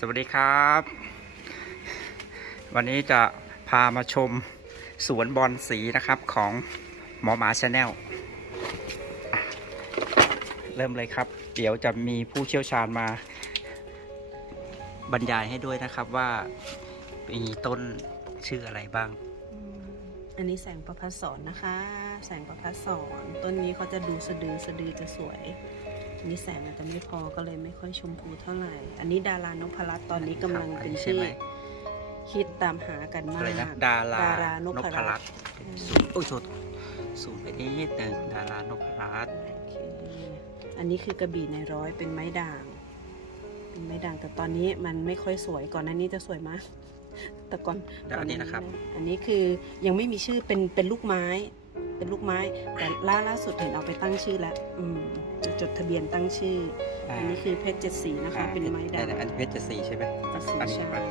สวัสดีครับ วันนี้จะพามาชมสวนบอลสีนะครับของหมอหมาชาแนลเริ่มเลยครับ เดี๋ยวจะมีผู้เชี่ยวชาญมา บรรยายให้ด้วยนะครับว่ามีต้นชื่ออะไรบ้าง อันนี้แสงประพัดสอนนะคะ แสงประพัดสอนต้นนี้เขาจะดูสะดือสะดือจะสวย นนี้แสงอาจจะไม่พอก็เลยไม่ค่อยชมพูเท่าไหร่ อันนี้ดารานพรัตน์ตอนนี้กำลังเป็นครับอันนี้ใช่ชื่อไหมฮิตตามหากันมาอะไรก นะดาราดารานพพรัรัตตน์น์สูงโอ้ยโทษสูงไปนิดหนึ่งดารานพรัตน์โอเคอันนี้คือกระบี่ในร้อยเป็นไม้ด่าง เป็นไม้ด่างแต่ตอนนี้มันไม่ค่อยสวยก่อนหน้านี้จะสวยมาก แต่ก่อนแล้วอันนี้นะครับอันนี้คือยังไม่มีชื่อเป็นเป็นลูกไม้ เป็นลูกไม้ แต่ล่าล่าสุดเห็นเอาไปตั้งชื่อแล้วอืมจะจดทะเบียนตั้งชื่ออันนี้คือเพชรเจ็ดสีนะคะ เป็นไม้ด่างอันเพชรจะสีใช่ไหมเจ็ดสีอันนี้ใช่ครับ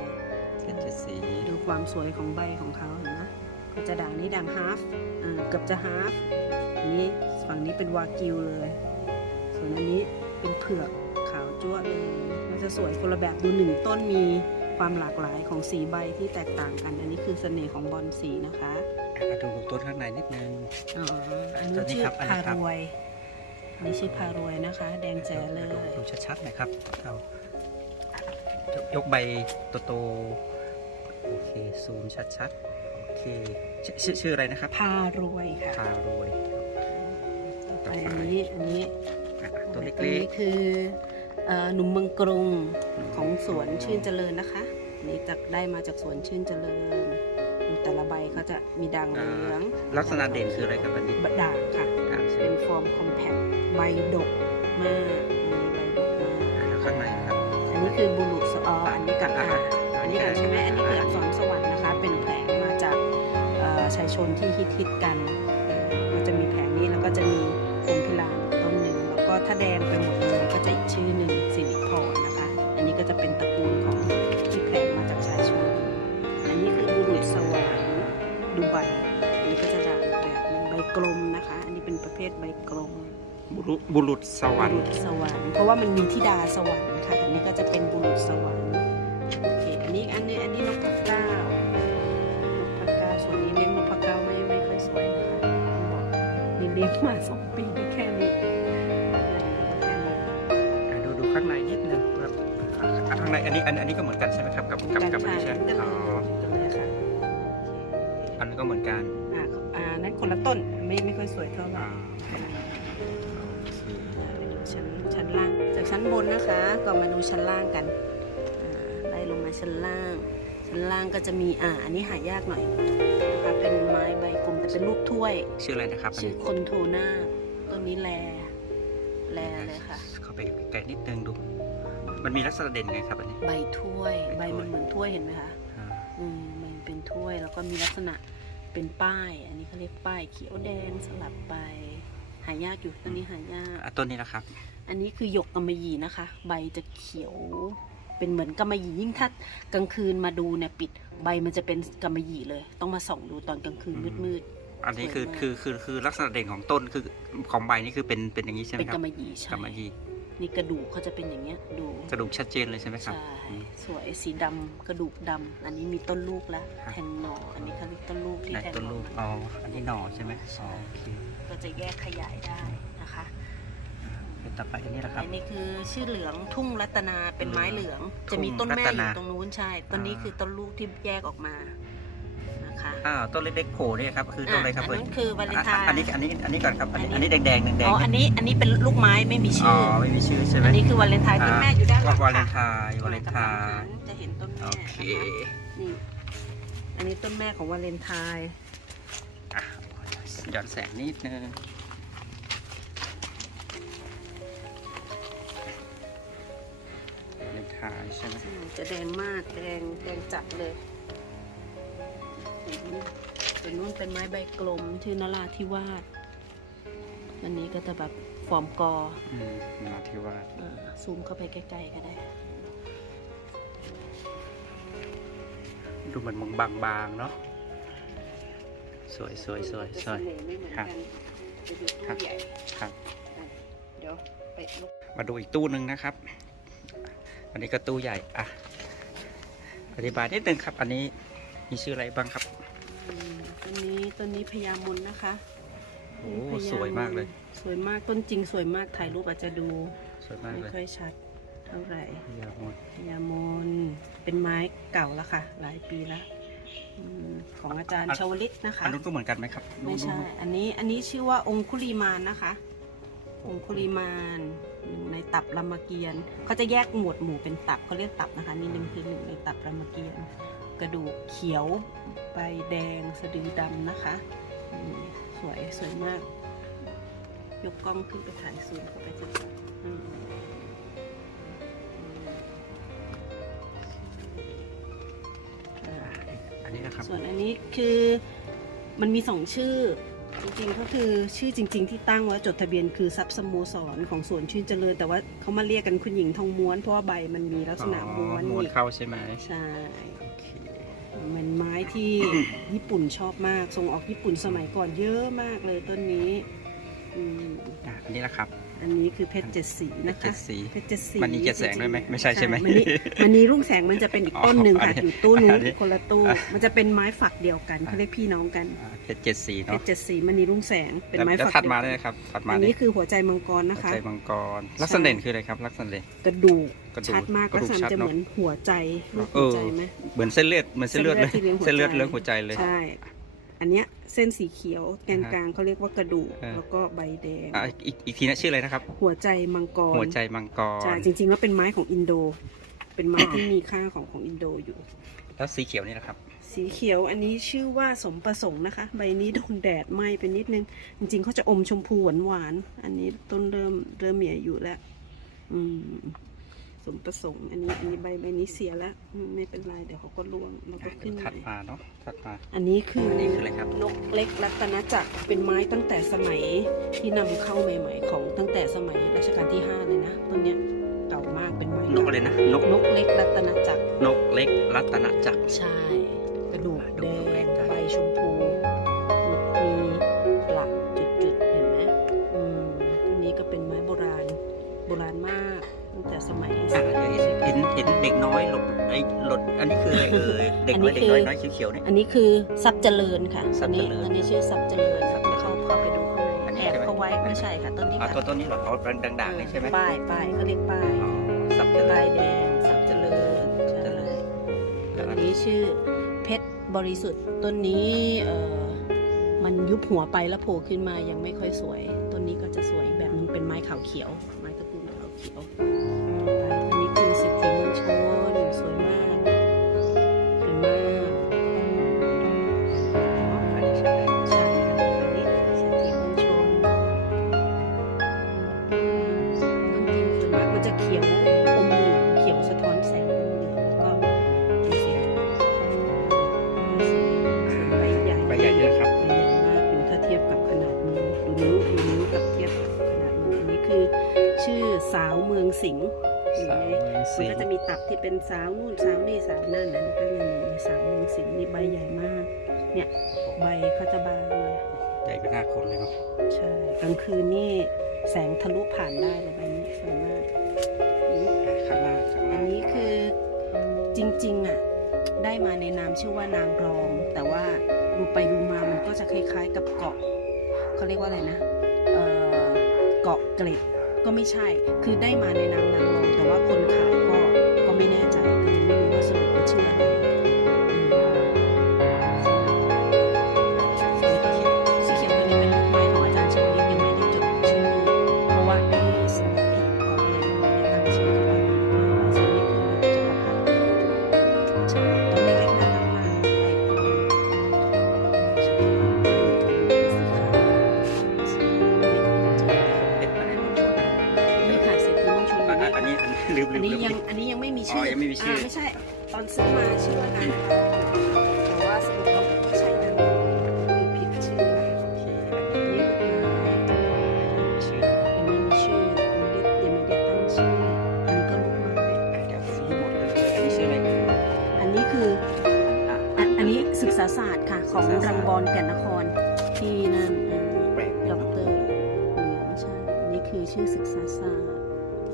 เพชรจะสีดูความสวยของใบของเขาเห็นไหมก็จะด่างนี้ด่างฮาฟอ่าเกือบจะฮาฟอันนี้ฝั่งนี้เป็นวากิวเลย ส่วนอันนี้เป็นเผือกขาวจั๊วะเลยมันจะสวยคนละแบบดูหนึ่งต้นมีความหลากหลายของสีใบที่แตกต่างกัน อันนี้คือเสน่ห์ของบอลสีนะคะอะ มาดูต้นข้างในนิดนึง อ๋ออันตันี้วนี้ชื่อครับอันนี้พาครับรวยอันนี้ชื่อพารวยนะคะ แดงแจ๋เลย ดูดูชัดๆหนะครับเอายกยกใบโตๆโอเค ซูมชัดๆ โอเคชื่อชื่อชื่ออะไรนะครับ พารวยค่ะ พารวยต่อไปอันนี้อันนี้อะตัวตัวเล็นี้กคือเอ่อหนุ่มเมืองกรุงๆของสวนชื่นเจริญนะคะอันนี่จะได้มาจากสวนชื่นเจริญ ดูแต่ละใบเขาจะมีด่างเหลืองลักษณะเด่นคืออะไรครับอันนี้ด่างค่ะอะใช่เป็นฟอร์มคอมแพคใบดกมากมีใบดกมากอะแล้วข้างในครับอันนี้คือบุรุษสอ๋ออันนี้กับอะอ่าอะอันนี้ก่อนใช่ไหมอันนี้คืออักษรสวรรค์นะคะ เป็นแผลงมาจากเอ่อชายชนที่ฮิตฮิตๆกันเออก็จะมีแผลงนี้แล้วก็จะมีพงพิลานต้นหนึ่งแล้วก็ถ้าแดงไปหมดเลยก็จะอีกชื่อหนึ่ง รุบุรุษสวรรบุค์รุษสวรรค์เพราะว่ามันมีธิดาสวรรค์ค่ะอันนี้ก็จะเป็นบุรุษสวรรค์โอเคอันนี้อันนี้อันนี้นกพะเก้านกพะเก้าส่วนนี้เลี้ยงนกพะเก้าไม่ไม่ค่อยสวยนะคะต้องบอกนี่เลี้ยงมาสองปีได้แค่นี้เออแค่นี้อะดูดูข้างในนิดนึงครับอะข้างในอันนี้อันอันนี้ก็เหมือนกันใช่ไหมครับกับกับกับอันนี้ใช่ไหมกันเลอ๋ยอกันเลยค่ะโอเคอันนั้นก็เหมือนกันอ่าอ่านั่นคนละต้นไม่ไม่ค่อยสวยเท่าไหร่ ชั้นชั้นล่าง จากชั้นบนนะคะ ก็มาดูชั้นล่างกันอ่าไล่ลงมาชั้นล่าง ชั้นล่างก็จะมีอ่าอันนี้หายากหน่อยนะคะเป็นไม้ใบกลมแต่เป็นรูปถ้วย ชื่ออะไรนะครับอันชื่อนี้คนโทนาต้นนี้แลแลเลยค่ะเข้าไปใกล้นิดนึงดู มันมีลักษณะเด่นไงครับอันนี้ ใบถ้วย ใบใบถ้วยมันเหมือนถ้วยเห็นไหมคะอ่าอืมมันเป็นถ้วยแล้วก็มีลักษณะเป็นป้าย อันนี้เขาเรียกป้ายเขียวแดงสลับไป หายากอยู่ต้นนี้หายาก อะต้นนี้นะครับ อันนี้คือหยกกำมะหยี่นะคะ ใบจะเขียว เป็นเหมือนกำมะหยี่ยิ่งถ้ากลางคืนมาดูเนี่ยปิดใบมันจะเป็นกำมะหยี่เลย ต้องมาส่องดูตอนกลางคืนอืม มืดอันนี้คือสวยมากคือคือคือลักษณะเด่นของต้นคือของใบนี่คือเป็นเป็นอย่างนี้ใช่ๆไหมเป็นครับกำมะหยี่ใช่กำมะหยี่นี่กระดูกเขาจะเป็นอย่างเงี้ยดูกระดูกชัดเจนเลยใช่ไหมครับ ใช่อืมสวยสีดำกระดูกดำอันนี้มีต้นลูกแล้วครับ แทงหน่ออันนี้เขาเรียกต้นลูกที่ไหนแทงต้นหน่ลูอกอ๋ออันนี้หน่อใช่ไหมอ๋อโอเค ก็จะแยกขยายได้นะคะเป็นต่อไปอันนี้แหละครับ อันนี้คือชื่อเหลืองทุ่งรัตนาเป็นไม้เหลืองทุ่งจะมีต้นแม่รัอตนายู่ตรงนู้นใช่ ต้นนี้อ่าคือต้นลูกที่แยกออกมานะคะอ้าวต้นเล็กๆโผล่เนี่ยครับคือต้นอะไรครับอันเอ่ยนั้นคือวาเลนไทน์อะอันนี้อันนี้อันนี้ก่อนครับอันนี้อัอันนนี้นี้แดงๆแดงอ๋อๆอันนี้อันนี้เป็นลูกไม้ไม่มีอ๋ชื่ออไม่มีชื่อใช่ไหมอันนี้คือวาเลนไทน์ต้นแม่อยู่ด้านหลังวาเลนค่ะไทน์วาเลนไทน์จะเห็นต้นแม่โอนะเคคะนี่อันนี้ต้นแม่ของวาเลนไทน์อะ ย้อนแสงนิดนึงวาเลนไทน์ใช่ไหมจะแดงมากแดงแดงจัดเลยส่วนนู้นเป็นไม้ใบกลมชื่อนราธิวาสอันนี้ก็จะแบบฟอร์มกออมนาทิวาสซูมเข้าไปใกล้ๆก็ได้ ดูเหมือนบางๆเนาะ สวยสวยสวยสวย ไม่เหมือนครักับนจะอยู่ครัตู้บใหญ่ครับ เดี๋ยวไปลุกมาดูอีกตู้หนึ่งนะครับ อันนี้ก็ตู้ใหญ่อะอธิบายนิดนึงครับ อันนี้มีชื่ออะไรบ้างครับอืมต้นนี้ต้นนี้พญามุนนะคะโอ้พญสวยมากเลย สวยมากต้นจริงสวยมากถ่ายรูปอาจจะดูสวยมากไม่เลยค่อยชัดเท่าไหร่พญามด พญามนเป็นไม้เก่าแล้วค่ะ หลายปีแล้ว ของอาจารย์ชาวลิตนะคะอันนู้นก็เหมือนกันไหมครับไม่ใช่ อันนี้อันนี้ชื่อว่าองคุลีมานนะคะ องคุลีมานหนึ่งในตับรามเกียรติ์เขาจะแยกหมวดหมู่เป็นตับเขาเรียกตับนะคะนี่หนึ่งคือหนึ่งในตับรามเกียรติ์กระดูกเขียวใบแดงสะดือดำนะคะอืมสวยสวยมาก ยกกล้องขึ้นไปถ่ายซูมเข้าไปจัด นนี้นะครับ ส่วนอันนี้คือมันมีสองชื่อ จริงๆก็คือชื่อจริง ๆ ที่ตั้งไว้จดทะเบียนคือทรัพย์สโมสรของสวนชื่นเจริญ แต่ว่าเขามาเรียกกันคุณหญิงทองม้วนเพราะว่าใบมันมีลักษณะม้วนอ๋อม้วนหงิกเข้าใช่ไหมใช่โอเคมันไม้ที่ ญี่ปุ่นชอบมากส่งออกญี่ปุ่นสมัยก่อนเยอะมากเลยต้นนี้อืม อะอันนี้นะครับ อันนี้คือเพชรเจ็ดสีนะเจ็คะดสี เพชรเจ็ดสีมันมีเจ็ดแสงด้วยไหมไม่ใช่ใช่ไหมมันนี่มันนี่รุ่งแสงมันจะเป็นอีกต้นหนึ่งค่ะอ๋ออันนี้อยู่ตู้นู้อันนนี้คนละตู้อะมันจะเป็นไม้ฝักเดียวกันอะเขาเรียกพี่น้องกันอ่าเพชรเจ็ดสีเพเนาะชรเจ็ดสีมันนี่รุ่งแสงเป็นไม้แล้วฝักถัดมาเดีเลยยวกันครับถัดมาอันเนี่นี้ยคือหัวใจมังกรนะคะ ใจมังกร ลักษณะเด่นคืออะไรครับ ลักษณะเด่น กระดูกกระดูกชัดมากกระลักดูกษณะชัดจะเนเหอะมือนหัวใจรูปเอหัวอใจไหม เหมือนเส้นเลือดเหมือนเส้นเลือดเลย เส้นเลือดที่เส้นเลือดเลี้เลืยองดหัหัววใจใจเลย ใช่ อันเนี้ย เส้นสีเขียวแกนอ่าฮะกลางเขาเรียกว่ากระดูกอ่าแล้วก็ใบแดง อะอีกอีกทีนะชื่ออะไรนะครับ หัวใจมังกรหัวใจมังกรใช่จริงๆแล้วเป็นไม้ของอินโด เป็นไม้ที่มีค่าของของอินโดอยู่ แล้วสีเขียวนี่แหละครับ สีเขียวอันนี้ชื่อว่าสมประสงค์นะคะ ใบนี้โดนแดดไหม้ไปนิดนึง จริงๆเขาจะอมชมพูหวานหวานๆอันนี้ต้นเริ่มเริ่มมีอายุแล้ว อืม สมประสงค์ อันนี้อันนี้ใบใบนี้เสียแล้วอืมไม่เป็นไรเดี๋ยวเขาก็ร่วงแล้วก็ขึ้นใหถัดม่มาเนาะถัดมาอันนี้คืออัอนนี้คืออะไรครับนกเล็กรัตนจักรเป็นไม้ตั้งแต่สมัยที่นำเข้าใหม่ ๆ ของตั้งแต่สมัยรัชกาลที่ห้าเลยนะต้นเนี้ยเก่ามากเป็นไม้นกอะไรนะนกนกเล็กรัตนจักรนกเล็กรัตนจักรใช่ นเห็นเด็กน้อยหลบไอ้หลดอันนี้คืออะไรเอ่ยเด็กน้อยอันนี้เด็กน้อยคือน้อยเขียวๆเนี่ย อันนี้คือทรัพย์เจริญค่ะทรัอัพย์นี้เจริญอันนี้ชื่อทรัพย์เจริญทรัพย์เจริญเข้าเข้าไปดูข้างในอันนี้แอบใช่ไหมเขาไว้ไม่ใช่ค่ะต้นนี้อะค่ะตัวต้นนี้เหรอเขาด่างๆนี่ใช่ไหมป้ายป้ายเขาเรียกป้ายอ๋อสับเจริป้ายญแดงทรัพย์เจริญเจริใช่ญต้นนี้ชื่อเพชรบริสุทธิ์ต้นนี้เอ่อมันยุบหัวไปแล้วโผล่ขึ้นมายังไม่ค่อยสวย ต้นนี้ก็จะสวยอีกแบบนึงเป็นไม้ขาวเขียว ไม้ตระกูลขาวเขียว สาวเมืองสิงห์นี่ใบใหญ่มาก เนี่ยใบเขาจะบางเลย ใหญ่เป็นหน้าคนเลยเนาะ ใช่ กลางคืนนี่แสงทะลุผ่านได้เลยใบนี้สวยมากอืมข้างหน้าข้างหอัน้านนี้คือจริงๆอะได้มาในนามชื่อว่านางรอง แต่ว่าดูไปดูมามันก็จะคล้ายๆกับเกาะเขาเรียกว่าอะไรนะเอ่อเกาะเกร็ดก็ไม่ใช่ คือได้มาในนามนางรองแต่ว่าคนขายก็ก็ไม่แน่ใจก็เลยไม่รู้ว่าสรุปว่าชื่ออะไร ออยังไม่มีชื่อ ไม่ใช่ ตอนซื้อมาชื่อว่านางรองแต่ว่าสรุปแล้วไม่ใช่นางรองคือผิดชื่อโอเคนี่ลูกไม้ชื่อยังไม่มีชื่อไม่ได้ยังไม่ได้ตั้งชื่ออันนี้ก็ลูกไม้เดี๋ยวสีหมดเลยอันนี้ชื่ออะไรอันนี้คืออะอันอันนี้ศึกษาศาสตร์ค่ะ ของรังบอลแก่นนครที่นั่นเอ่อแปลกด็อกเตอร์เหลืองใช่อันนี้คือชื่อศึกษาศาสตร์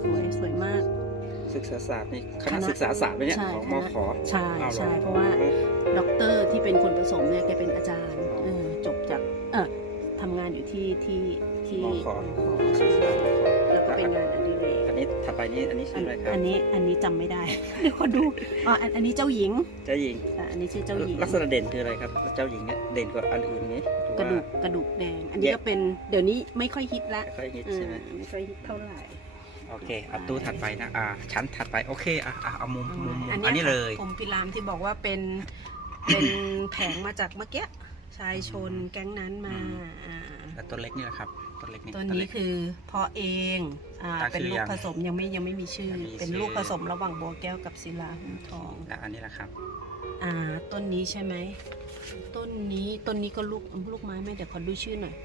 สวย สวยมากส ศึกษาศาสตร์นี่คคณะณะศึกษาศาสตร์ไหมเนี่ยใช่ของคมณะขอใช่อ้าวเหรอใช่เพราะว่า ด็อกเตอร์ที่เป็นคนผสมเนี่ยแกเป็นอาจารย์อ๋อเออจบจากเออทำงานอยู่ที่ที่ที่มขมใช่ใช่แล้วก็เป็นงานอดิเรกอันนี้ถัดไปนี้อันนี้อัชื่นออะไรครับอันนี้อันนี้จำไม่ได้ เดี๋ยวขอดูอ๋ออันอันนี้เจ้าหญิงเจ้าหญิง อะอันนี้ชื่อเจ้าหญิง ลักษณะเด่นคืออะไรครับ เจ้าหญิงเนี่ยเด่นกว่าอันอื่นนี้หอกระว่าดูกกระดูกแดง อันนี้แยกก็เป็นเดี๋ยวนี้ไม่ค่อยฮิตละไม่ค่อยฮิตเออใช่ไหมไม่ค่อยฮิตเท่าไหร่ โอเคเอาตู้ถัดไปนะอ่าชั้นถัดไปโอเคอะอะเอามุมมุมมุมอันอันนี้นี้เลยผมพิรามที่บอกว่าเป็นเป็นแผงมาจากเมื่อกี้ชายชนแก๊งนั้นมาอ่าแล้วต้นเล็กนี่แหละครับต้นเล็กนี่ตัวต้นนี้เล็กคือเพาะเองอ่าตั้งเป็นชื่อลูยักงผสมยังไม่ยังไม่มีชื่อยังไม่มีเป็นชื่อลูกผสมระหว่างบัวแก้วกับศิลาหุ้มทองอะอันนี้แหละครับอ่าต้นนี้ใช่ไหมต้นนี้ต้นนี้ก็ลูกลูกไม้ไหมเดี๋ยวขอดูชื่อหน่อย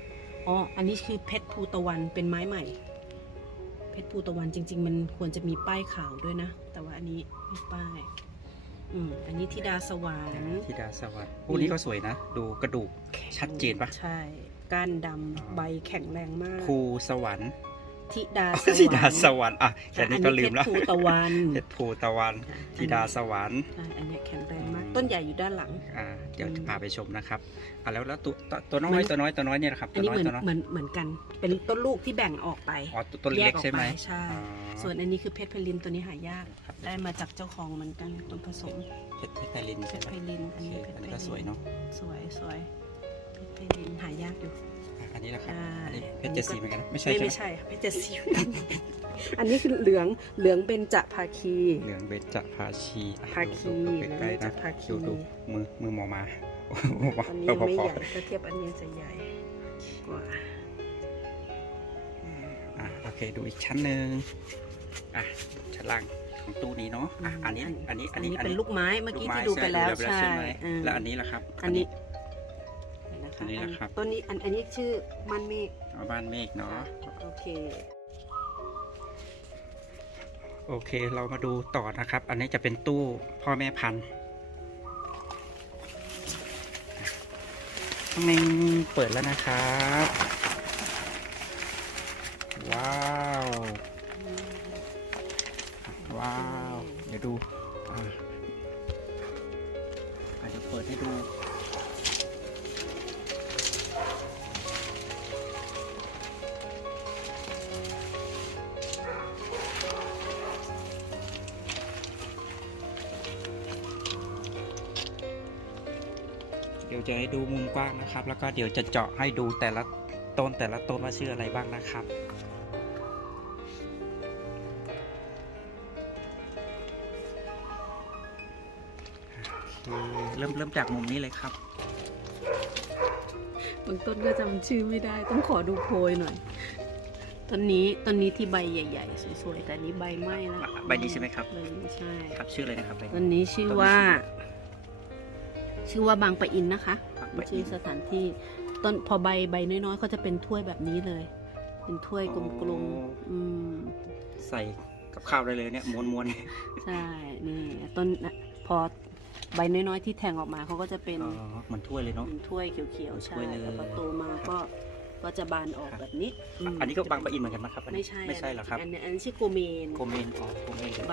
อ๋ออันนี้คือเพชรภูตะวันเป็นไม้ใหม่เพ ชรภูตะวันจริง ๆ มันควรจะมีป้ายขาวด้วยนะ แต่ว่าอันนี้ไม่ป้ายอืมอันนี้ธิดาสวรรค์ธิดาสวัสดิ์พวกนี้ก็สวยนะ ดูกระดูกชัดเจนปะใช่ก้านดำใบแข็งแรงมาก ภูสวรรค์ ธิดาสวรรค์ธิดาสวรรค์อะแค่นี้ก็ลืมแล้วอันนี้เพชรภูตะวันเพชรภูตะวันอะธิดาสวรรค์ใช่อันนี้แข็งแรงมากต้นใหญ่อยู่ด้านหลังอ่าเดี๋ยวอืมจะพาไปชมนะครับอะแล้วแล้วตัวตัวตัวน้อมัยนตัวน้อยตัวน้อยเนี่ยนะครับอันตัวนี้น้อยเหมือนตัวน้อยเหมือนเหมือนกัน เป็นต้นลูกที่แบ่งออกไปอ๋อตัวตัวเล็กออใช่ไหมปใช่อ๋อส่วนอันนี้คือเพชรไพลินตัวนี้หายากครับได้มาจากเจ้าของเหมือนกันคนผสมเพชรเพชรไพลินเพใช่ชรไหมไพลินโออันเคนี้เพชรอันไพนี้ลิก็สวยเนาะสวยสวยเพชรไพลินหายากอยู่ อะอันนี้แหละครับใช่อันนี้เพชรเจ็ดสีเหมือนกันนะไม่ใช่ไม่ใช่ไหมไม่ใช่ค่ะเพชรเจ็ดสี อันนี้คือเหลืองเหลืองเบญจภาคี เหลืองเบญจภาชีอะภาคีดูดูใกล้เหลืองเบญๆจนะภาคี ดูดูมือมือหมอมาโอ้โหอันนี้พยัองไม่พอใหญ่ถ้าเทียบอันนี้จะใหญ่กว่าอะโอเคดูอีกชั้นหนึ่งอะชั้นล่างของตู้นี้เนาะอะอันนี้อันนี้อันนี้เป็นลูกไม้เมื่อกี้ที่ดูไปม้แล้วใช่ใช่ไหมอืม แล้วอันนี้ล่ะครับ อันนี้ นะอันนี้นะครับต้นนี้อันอันนี้ชื่อมันเมฆเอาบ้านเมฆเนาะโอเคโอเค เรามาดูต่อนะครับ อันนี้จะเป็นตู้พ่อแม่พันธุ์ข้างในเปิดแล้วนะครับ ว้าว ว้าว เดี๋ยวดูอ่าอาจจะเปิดให้ดู เดี๋ยวจะให้ดูมุมกว้างนะครับ แล้วก็เดี๋ยวจะเจาะให้ดูแต่ละต้นแต่ละต้นว่าชื่ออะไรบ้างนะครับโอเคเริ่มเริ่มจากมุมนี้เลยครับบางต้นก็จำชื่อไม่ได้ ต้องขอดูโพยหน่อยต้นนี้ต้นนี้ที่ใบใหญ่ ๆ สวยๆแต่อันนี้ใบไหม้แล้วใบนี้ใช่ไหมครับใบนี้ใช่ครับชื่ออะไรนะครับต้นนี้ชื่อว่า ชื่อว่าบางปะอินนะคะบางปะอินชื่อสถานที่ต้นพอใบใบน้อยๆก็จะเป็นถ้วยแบบนี้เลย เป็นถ้วยกลมๆอืมใส่กับข้าวได้เลยเนี่ยม้วนม้วนใช่นี่ต้นน่ะพอใบน้อยๆที่แทงออกมาเขาก็จะเป็นอ๋อเหมือนถ้วยเลยเนาะเป็นถ้วยเขียวๆถ้ใช่วยเลยแล้วพอโตมาก็ก็จะบานออกแบบนี้มอันนี้ก็บางปะอินเหมือนกันนะครับอันนี้ไม่ใช่ไม่ใช่เหรอครับ อันนี้อันนี้ชื่อโกเมนโกเมนอ๋อโกเมนใบ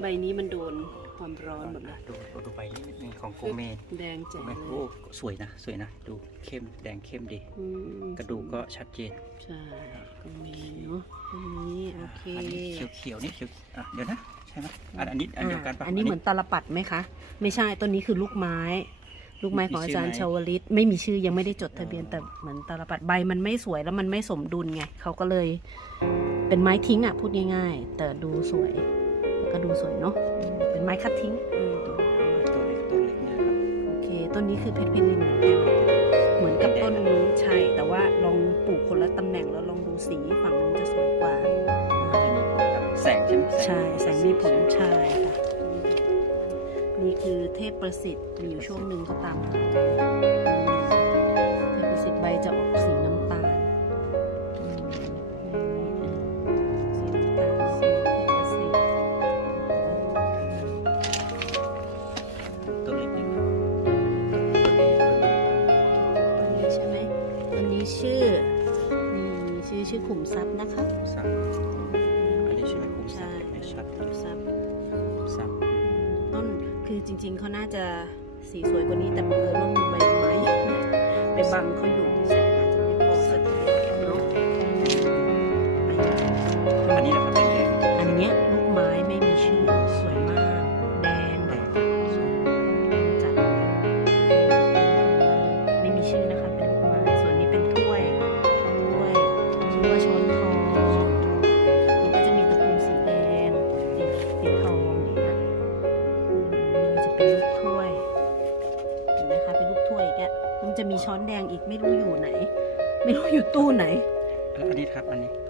ใบนี้มันโดน ความร้อนหมดเลยดูดูดูใบนิดนึงของโกเมนแดงแจ๋โกวเมนเลโอ้ยสวยนะสวยนะดูเข้มแดงเข้มดีอืมกระดูกก็ชัดเจนใช่โกเมนเนาะอันนี้โอเคอันนี้เขียวเขียวๆนี่เขียวอะเดี๋ยวนะใช่ไหมอันอันนี้อันเดียวกันปะอ่าอันนี้เหมือนตาลปัดไหมคะ ไม่ใช่ต้นนี้คือลูกไม้ ลูกไม้ของอาจารย์ชาวลิตไม่มีชื่อยังไม่ได้จดทะเบียนแต่เหมือนตาลปัดใบมันไม่สวยแล้วมันไม่สมดุลไงเขาก็เลยเป็นไม้ทิ้งอะพูดง่าย ๆ แต่ดูสวยแล้ว ก็ดูสวยเนาะอืมเป็นไม้คัดทิ้งอืมตัวเล็กตัวเล็กเนี่ยครับโอเคต้นนี้คือเพชรเพลินเหมือนกันเหมือนกับต้นนู้นใช่แต่ว่าลองปลูกคนละตำแหน่งแล้วลองดูสีฝั่งนู้นจะสวยกว่าก็จะมีผลกับแสงใช่ไหมใช่แสงมีผลใช่ค่ะนี่คือเทพประสิทธิ์มีอยู่ช่วงหนึ่งก็ตามหากันเทพประสิทธิ์ใบจะออกสีน้ำ ช็อตซับซับต้นคือจริง ๆเขาน่าจะสีสวยกว่านี้แต่บังเอิญว่มีใบไม้ไปบังเขาอยู่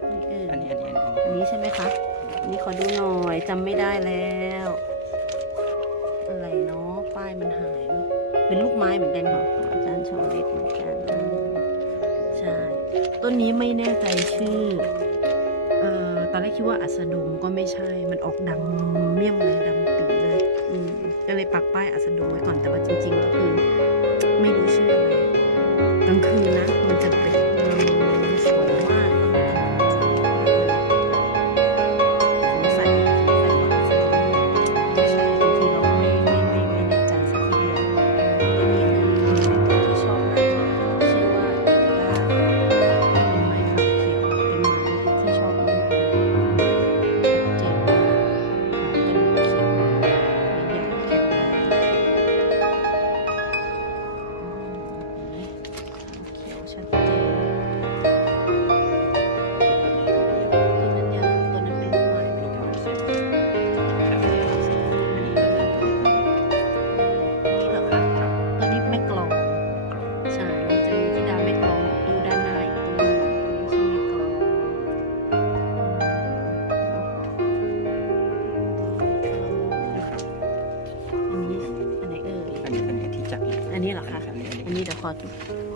อันนี้เอออันนี้อันนี้อันนี้อันนี้ใช่ไหมคะอันนี้ขอดูหน่อยจำไม่ได้แล้ว อะไรเนาะป้ายมันหายเนอะเป็นลูกไม้เหมือนกันค่ะอาจารย์ชอริดเหมือนกันอืมใช่ต้นนี้ไม่แน่ใจชื่อเอ่อตอนแรกคิดว่าอัสดงก็ไม่ใช่ มันออกดำเมี่ยมเลยดำปีเลยอืมก็เลยปักป้ายอัสดงไว้ก่อนแต่ว่าจริงๆก็คือ ไม่รู้ชื่ออะไรกลางคืนนะ มันจะเป็น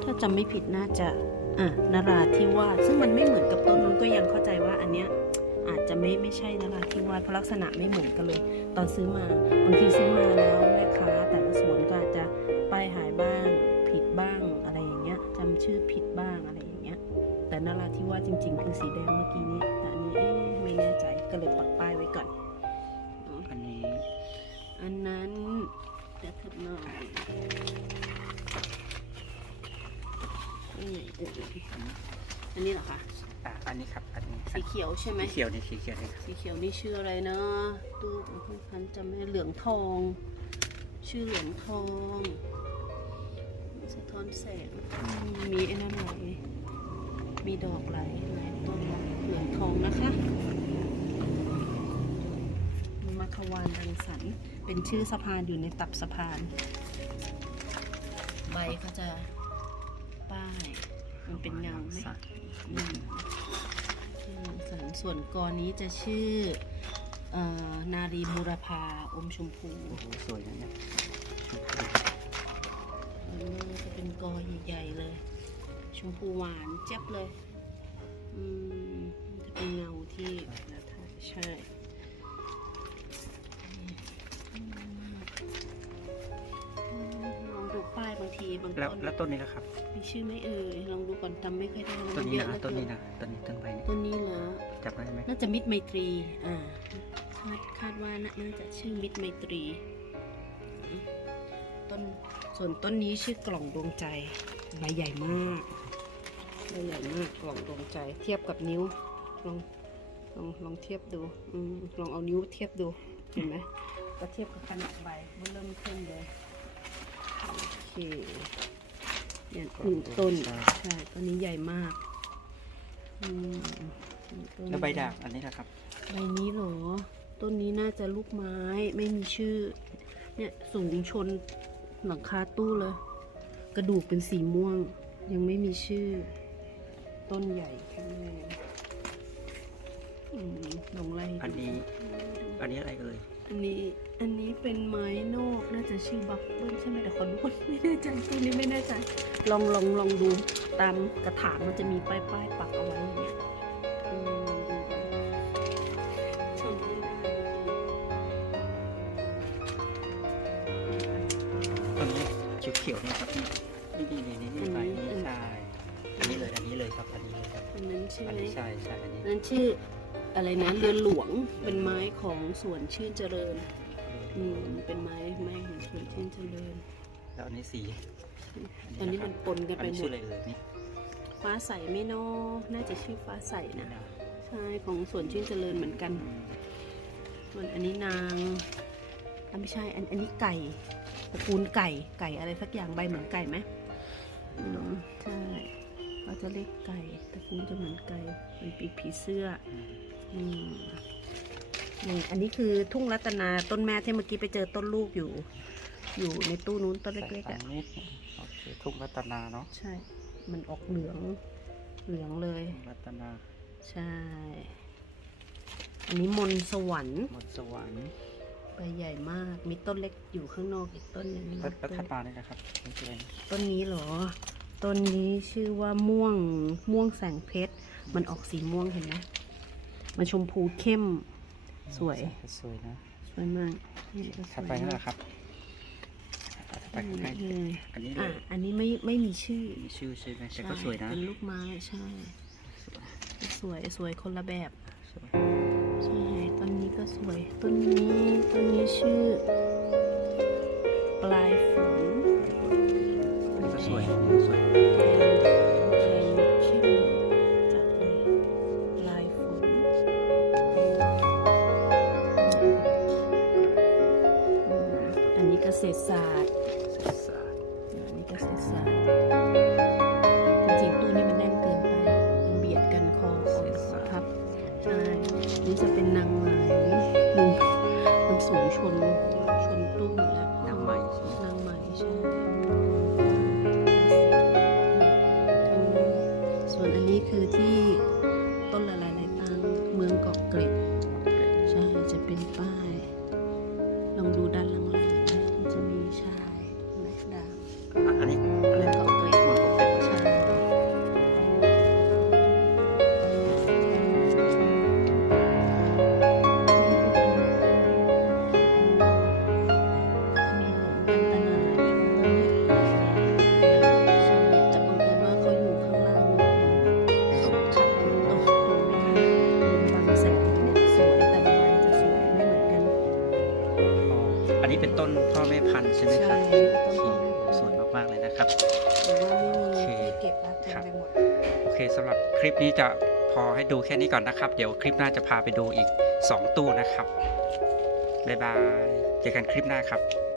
ถ้าจำไม่ผิดน่าจะอะนราธิวาสซึ่งมันไม่เหมือนกับต้นนั้นก็ยังเข้าใจว่าอันเนี้ยอาจจะไม่ไม่ใช่นราธิวาสเพราะลักษณะไม่เหมือนกันเลย ตอนซื้อมาบางทีซื้อมาแล้วแม่ค้าแต่ละ อันนี้เหรอคะอะอันนี้ครับ อันนี้สีเขียวใช่ไหมสีเขียวนี่สีเขียวนี่ครับสีเขียวนี่ชื่ออะไรนะตู้พันจำไม่ได้เหลืองทอง ชื่อเหลืองทองสะท้อนแสงอืมมีไอ้นั่นไหลมีดอกไหลไหลต้นเหลืองทองนะคะมีมัคควานรังสรรค์เป็นชื่อสะพานอยู่ในตับสะพาน ใบก็จะป้าย มันเป็นเงาไหมสักอืมชื่อรังสรรค์ส่วนกอนี้จะชื่ออนารีบูรพาอมชมพูโอ้โหสวยนะเนี่ยอันจะเป็นกอใหญ่ๆเลย ชมพูหวานเจ็บเลย อืมจะเป็นเงาที่แล้วถ่าใช่ บางทีบางแล้วต้นแล้วต้นนี้นะครับ มีชื่อไหมเอ่ยลองดูก่อนจำไม่ค่อยได้ต้นนี้เยอะนะเหลือต้นนี้เกินะต้นนี้ต้นใบนี้ต้นนี้เหรอ จับได้ไหมน่าจะมิตรไมตรี อ่าคาดคาดว่าน่าน่าจะชื่อมิตรไมตรี ต้น ส่วนต้นนี้ชื่อกล่องดวงใจ ใบใหญ่มาก ใบใหญ่มาก กล่องดวงใจ เทียบกับนิ้ว ลอง ลอง ลองเทียบดูอืมลองเอานิ้วเทียบดู เห็นไหมก็เทียบกับขนาดใบมันเริ่มขึ้นเลยโอ เคเนี่ยหนึ่งต้น ใช่ต้นนี้ใหญ่มากอืมหนึ่งต้นแล้วใบด่างอันนี้นะครับ ใบนี้เหรอ ต้นนี้น่าจะลูกไม้ไม่มีชื่อ เนี่ยสูงชนหลังคาตู้เลย กระดูกเป็นสีม่วง ยังไม่มีชื่อ ต้นใหญ่แข็งแรงอืมลงไล่ดูอันนี้ อันนี้อะไรเอ่ย อันนี้อันนี้เป็นไม้นอกน่าจะชื่อบัฟเฟิลใช่ไหมแต่ขอดูก่อนไม่แน่ใจตัวนี้ไม่แน่ใจ ลองลองลองดูตามกระถางมันจะมีป้ายป้ายปักเอาไว้อย่างเงี้ยอืมดูก่อนชมไม่ได้ต้นนี้เขียวๆนี่ครับนี่นี่นี่นี่นี่ใบนี้ใช่อันนี้เลยอันนี้เลยครับอันนี้เลยครับอันนั้นใช่อันไหมนี้ใช่ใช่อันนี้นั่นชื่อ อะไรนะเรือนหลวงเป็นไม้ของสวนชื่นเจริญอืมเป็นไม้ไม้ชื่นเจริญ แล้วอันนี้สีตอนนี้มันปนกันอัไปนนี้หมชื่อดอะไรเลยนี่ฟ้าใสไหม่นอน่าจะชื่อฟ้าใสนะใช่ของสวนชื่นเจริญเหมือนกันอืมส่วนอันนี้นางอะไม่ใช่อันอันนี้ไก่ตระกูลไก่ไก่อะไรสักอย่างใบเหมือนไก่ไหมอืมใช่เขาจะเรียกไก่ตระกูลจะเหมือนไก่เป็นปีกผีเสื้อ อืมอืม นี่อันนี้คือทุ่งรัตนาต้นแม่ที่เมื่อกี้ไปเจอต้นลูกอยู่ อยู่ในตู้นู้นต้นเล็กๆใส่อะตังค์นิดโอเคทุ่งรัตนาเนาะใช่ มันออกเหลืองเหลืองเลยทุ่งรัตนาใช่ อันนี้มนต์สวรรค์หมดสวรรค์ใบใหญ่มาก มีต้นเล็กอยู่ข้างนอกอีกต้นหนึงแล้วนะแล้วถัดมาเนี่ยนะครับนี่คืออะไรนะต้นนี้เหรอ ต้นนี้ชื่อว่าม่วงม่วงแสงเพชร มันออกสีม่วงเห็นไหม มันชมพูเข้มสวย สวยนะสวยมากนี่ก็สถัดวยไปนั่นแหมากละครับถัดไปอันใกล้นี้เลยๆอันนี้เลอะยอันนี้ไม่ไม่มีชื่อมีชื่อใช่ไหมแต่ใช่ก็สวยนะ เป็นลูกไม้ใช่ สวยสวยคนละแบบ สวย ใช่ต้นนี้ก็สวยต้นนี้ต้นนี้ชื่อ ปลายฝนนี่ก็สวยนี่ก็สวยแดง ลิปนี้จะพอให้ดูแค่นี้ก่อนนะครับ เดี๋ยวคลิปหน้าจะพาไปดูอีก 2 ตู้นะครับ บ๊ายบาย เจอกันคลิปหน้าครับ